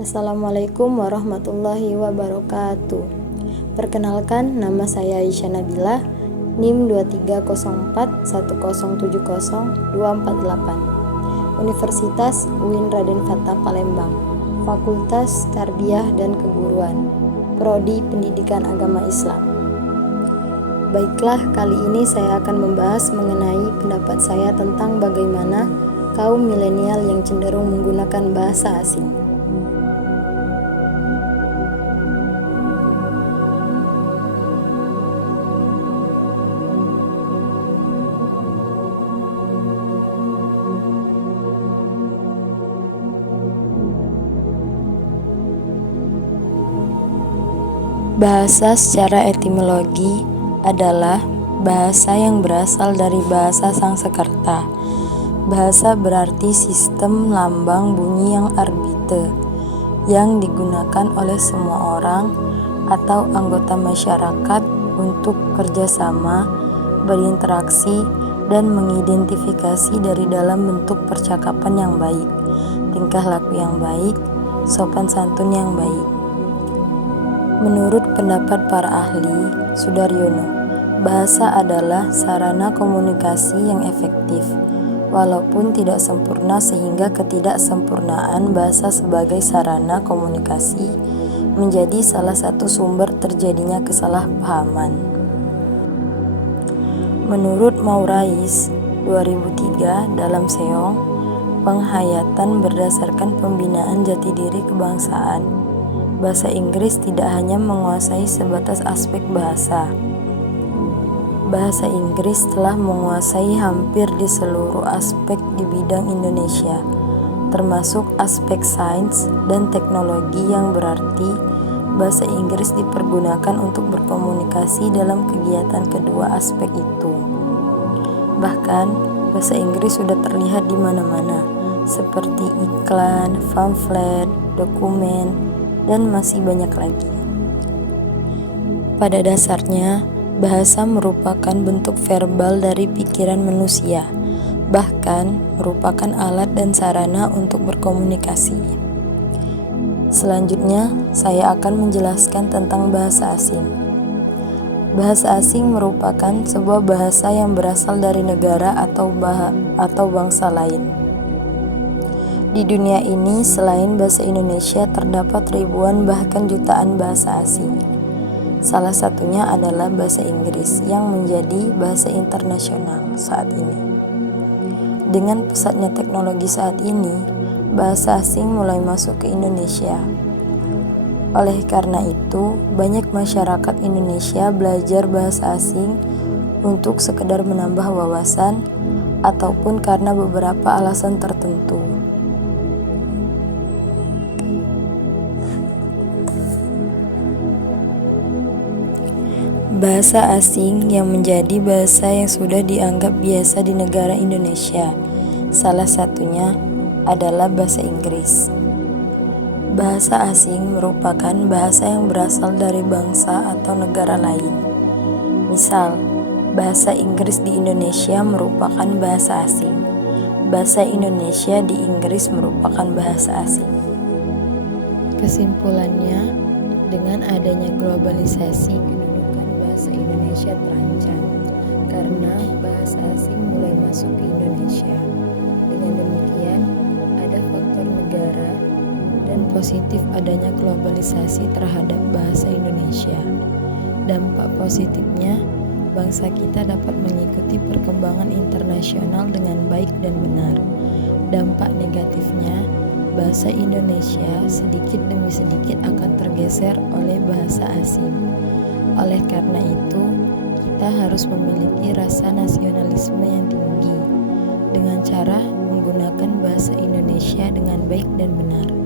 Assalamualaikum warahmatullahi wabarakatuh. Perkenalkan, nama saya Aisyah Nabilah, NIM 230410700248, Universitas UIN Raden Fatah Palembang, Fakultas Tarbiyah dan Keguruan, Prodi Pendidikan Agama Islam. Baiklah, kali ini saya akan membahas mengenai pendapat saya tentang bagaimana kaum milenial yang cenderung menggunakan bahasa asing. Bahasa secara etimologi adalah bahasa yang berasal dari bahasa Sangsekerta. Bahasa berarti sistem lambang bunyi yang arbiter, yang digunakan oleh semua orang atau anggota masyarakat untuk kerjasama, berinteraksi, dan mengidentifikasi dari dalam bentuk percakapan yang baik, tingkah laku yang baik, sopan santun yang baik. Menurut pendapat para ahli, Sudaryono, bahasa adalah sarana komunikasi yang efektif, walaupun tidak sempurna sehingga ketidaksempurnaan bahasa sebagai sarana komunikasi menjadi salah satu sumber terjadinya kesalahpahaman. Menurut Maurais 2003 dalam Seong, penghayatan berdasarkan pembinaan jati diri kebangsaan, bahasa Inggris tidak hanya menguasai sebatas aspek bahasa. Bahasa Inggris telah menguasai hampir di seluruh aspek di bidang Indonesia, termasuk aspek sains dan teknologi, yang berarti bahasa Inggris dipergunakan untuk berkomunikasi dalam kegiatan kedua aspek itu. Bahkan, bahasa Inggris sudah terlihat di mana-mana, seperti iklan, pamflet, dokumen, dan masih banyak lagi. Pada dasarnya, bahasa merupakan bentuk verbal dari pikiran manusia, bahkan merupakan alat dan sarana untuk berkomunikasi. Selanjutnya, saya akan menjelaskan tentang bahasa asing. Bahasa asing merupakan sebuah bahasa yang berasal dari negara atau bangsa lain. Di dunia ini, selain bahasa Indonesia, terdapat ribuan bahkan jutaan bahasa asing. Salah satunya adalah bahasa Inggris yang menjadi bahasa internasional saat ini. Dengan pesatnya teknologi saat ini, bahasa asing mulai masuk ke Indonesia. Oleh karena itu, banyak masyarakat Indonesia belajar bahasa asing untuk sekedar menambah wawasan ataupun karena beberapa alasan tertentu. Bahasa asing yang menjadi bahasa yang sudah dianggap biasa di negara Indonesia, salah satunya adalah bahasa Inggris. Bahasa asing merupakan bahasa yang berasal dari bangsa atau negara lain. Misal, bahasa Inggris di Indonesia merupakan bahasa asing. Bahasa Indonesia di Inggris merupakan bahasa asing. Kesimpulannya, dengan adanya globalisasi, bahasa Indonesia terancam karena bahasa asing mulai masuk ke Indonesia. Dengan demikian, ada faktor negara dan positif adanya globalisasi terhadap bahasa Indonesia. Dampak positifnya, bangsa kita dapat mengikuti perkembangan internasional dengan baik dan benar. Dampak negatifnya, bahasa Indonesia sedikit demi sedikit akan tergeser oleh bahasa asing. Oleh karena itu, kita harus memiliki rasa nasionalisme yang tinggi dengan cara menggunakan bahasa Indonesia dengan baik dan benar.